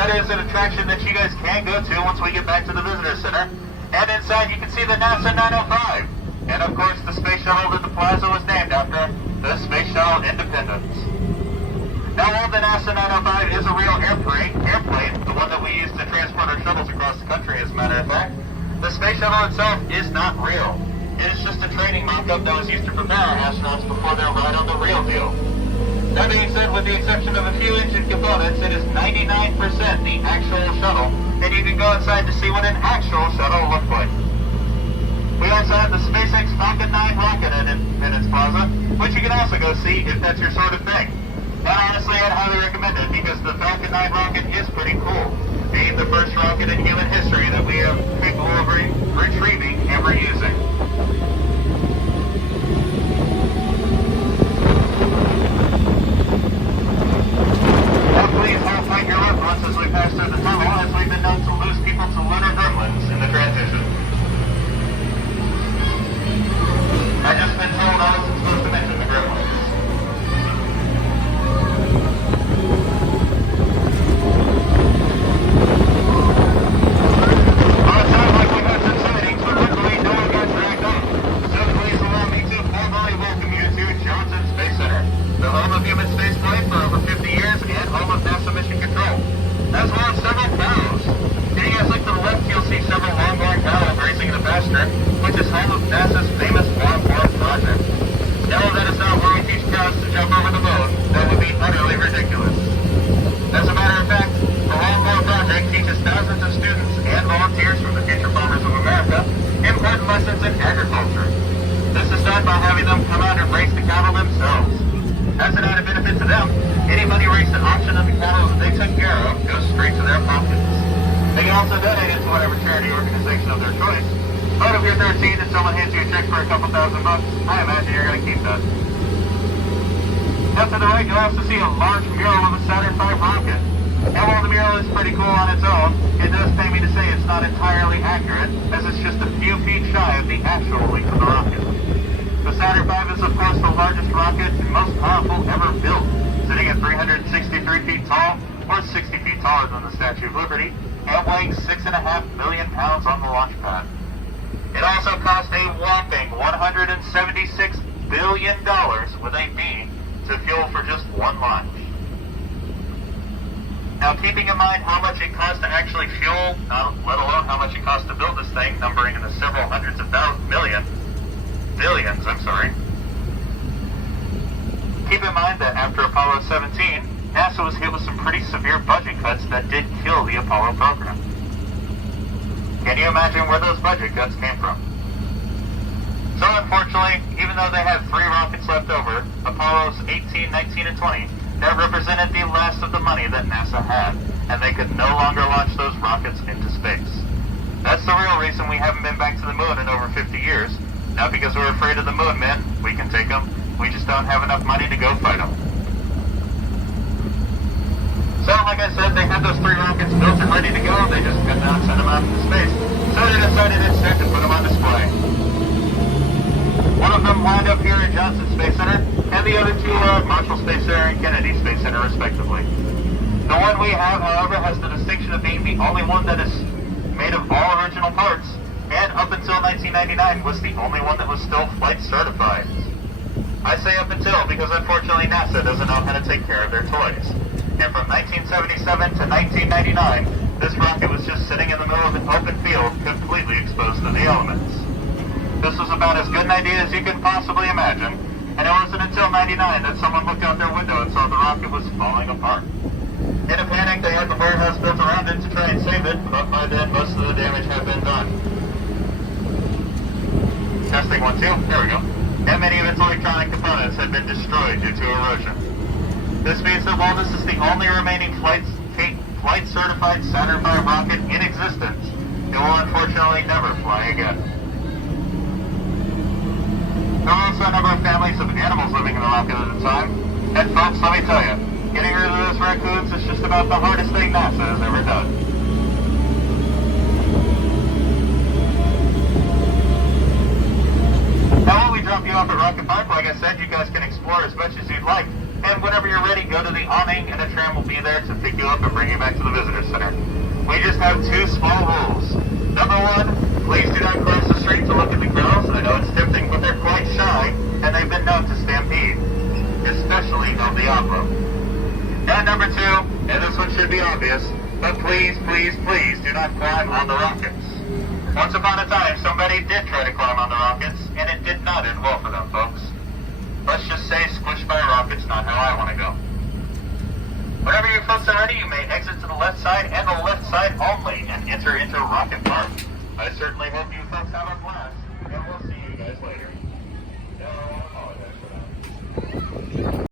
that is an attraction that you guys can go to once we get back to the visitor center. And inside you can see the NASA 905. And of course the space shuttle that the plaza was named after, the Space Shuttle Independence. Now while the NASA 905 is a real airplane, the one that we use to transport our shuttles across the country as a matter of fact, the space shuttle itself is not real. It is just a training mock-up that was used to prepare our astronauts before their ride on the real deal. That being said, with the exception of a few engine components, it is 99% the actual shuttle, and you can go inside to see what an actual shuttle looks like. We also have the SpaceX Falcon 9 rocket in its plaza, which you can also go see if that's your sort of thing. And honestly, I'd highly recommend it because the Falcon 9 rocket is pretty cool, being the first rocket in human history that we are capable of retrieving and reusing. Please hold tight your loved ones as we pass through the tunnel, as we've been known to lose people to lunar gremlins in the transition. I've just been told I wasn't supposed to mention the gremlins. On a time like we had some sightings, but luckily no one got dragged off. So please allow me to formally welcome you to Johnson Space Center, the home of human spaceflight for over 50 years and home of NASA Mission Control, as well as several cows. If you guys look to the left, you'll see several long-born cattle grazing in the pasture, which is home of NASA's famous Longhorn Project. No, that is not where we teach cows to jump over the moon. That would be utterly ridiculous. As a matter of fact, the Longhorn Project teaches thousands of students and volunteers from the future farmers of America important lessons in agriculture. This is done by having them come out and raise the cattle themselves. As an added benefit to them, any money raised at auction of the cattle that they took care of goes straight to their pockets. They can also donate it to whatever charity organization of their choice. But if you're 13 and someone hands you a check for a couple $1,000, I imagine you're going to keep that. Up to the right, you'll also see a large mural of a Saturn V rocket. And while the mural is pretty cool on its own, it does pay me to say it's not entirely accurate, as it's just a few feet shy of the actual length of the rocket. The Saturn V is of course the largest rocket and most powerful ever built, sitting at 363 feet tall, or 60 feet taller than the Statue of Liberty, and weighing 6.5 million pounds on the launch pad. It also cost a whopping $176 billion with a B to fuel for just one launch. Now, keeping in mind how much it costs to actually fuel, let alone how much it costs to build this thing, numbering in the several hundreds of billions, keep in mind that after Apollo 17, NASA was hit with some pretty severe budget cuts that did kill the Apollo program. Can you imagine where those budget cuts came from? So unfortunately, even though they had 3 rockets left over, Apollos 18, 19, and 20, that represented the last of the money that NASA had, and they could no longer launch those rockets into space. That's the real reason we haven't been back to the moon in over 50 years. Not because we're afraid of the moon men, we can take them, we just don't have enough money to go fight them. So, like I said, they had those 3 rockets built and ready to go, they just could not send them out into space, so they decided instead to put them on display. One of them wound up here at Johnson Space Center, and the other 2 are at Marshall Space Center and Kennedy Space Center, respectively. The one we have, however, has the distinction of being the only one that is made of all original parts, and up until 1999 was the only one that was still flight certified. I say up until because unfortunately NASA doesn't know how to take care of their toys. And from 1977 to 1999, this rocket was just sitting in the middle of an open field, completely exposed to the elements. This was about as good an idea as you could possibly imagine, and it wasn't until 99 that someone looked out their window and saw the rocket was falling apart. In a panic, they had the warehouse built around it to try and save it, but by then most of the damage had been done. Testing 1, 2, there we go. And many of its electronic components had been destroyed due to erosion. This means that while this is the only remaining flight-certified Saturn V rocket in existence, it will unfortunately never fly again. There are also a number of families of animals living in the rocket at the time, and folks, let me tell you, getting rid of those raccoons is just about the hardest thing NASA has ever done. Now while we drop you off at Rocket Park, like I said, you guys can explore as much as you'd like. And whenever you're ready, go to the awning and a tram will be there to pick you up and bring you back to the visitor center. We just have two small rules. Number one, please do not cross the street to look at the girls. I know it's tempting, but they're quite shy, and they've been known to stampede, especially on the opera. And number two, and this one should be obvious, but please, please, please do not climb on the rockets. Once upon a time, somebody did try to climb on the rockets, and it did not end well for them, folks. Let's just say squished by a rocket's not how I want to go. Whenever you folks are ready, you may exit to the left side and the left side only and enter into Rocket Park. I certainly hope you folks have a blast.